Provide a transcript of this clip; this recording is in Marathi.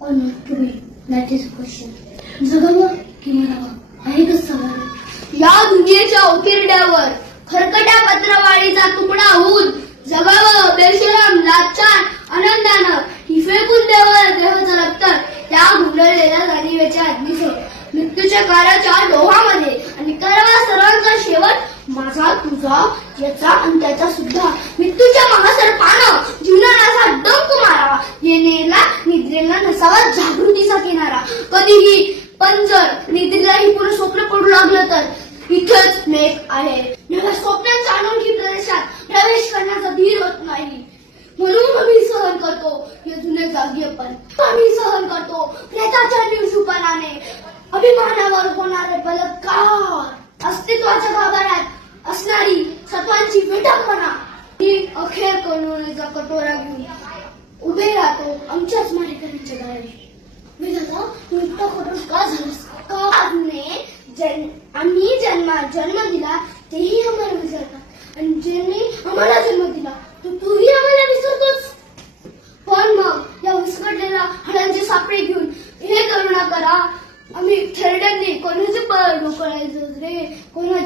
or not to be? That is a question. जगावं की मरावं आहे का सवाल. या दुनियेच्या उकिरड्यावर खरकट्या पत्रवाळीचा तुकडा होऊन जगावं बेशरम लाचान आनंदानं ही फेकून देवं देहाचं रक्तं त्या गुंडळलेल्या जाणीवेच्या अग्नीसह मृत्यूच्या काराच्या डोहामध्ये आणि करावा सर्वांचा शेवट माझा तुझा याचा आणि त्याचा सुद्धा मृत्यूच्या महासर्पानं जीवनाचा डंक मारावा. येणेला निद्रेला नसावा जागृतीचा किनारा. कधीही पण जर निद्रेलाही पुढे स्वप्न पडू लागलं तर इथंच मेघ आहे. नव्या स्वप्नांच्या अनोळखी प्रदेशात प्रवेश करण्याचा धीर होत नाही. म्हणून आम्ही सहन करतो हे जुने जागेपण. आम्ही सहन करतो प्रेताच्या निर्जुपणाने अभिमानावर होणारे बलात्कार, अस्तित्वाच्या गाभाऱ्यात असणारी सत्वांची विटंबना. ही अखेर करुणेचा कटोरा घेऊन उभे राहतो आमच्याच मारेकऱ्यांच्या दारी. विधाता तू इतका कठोर का झालास? का आम्ही जन्म दिला तेही आम्हाला विसरतात आणि ज्यांनी आम्हाला जन्म दिला तूही आम्हाला विसरतोच. पण मग या विस्कटलेल्या हाडांचे सापळे घेऊन हे करुणा करा. आम्ही थेरड्यांनी कोणाचे पाय ढोकळायचं रे, कोणाचे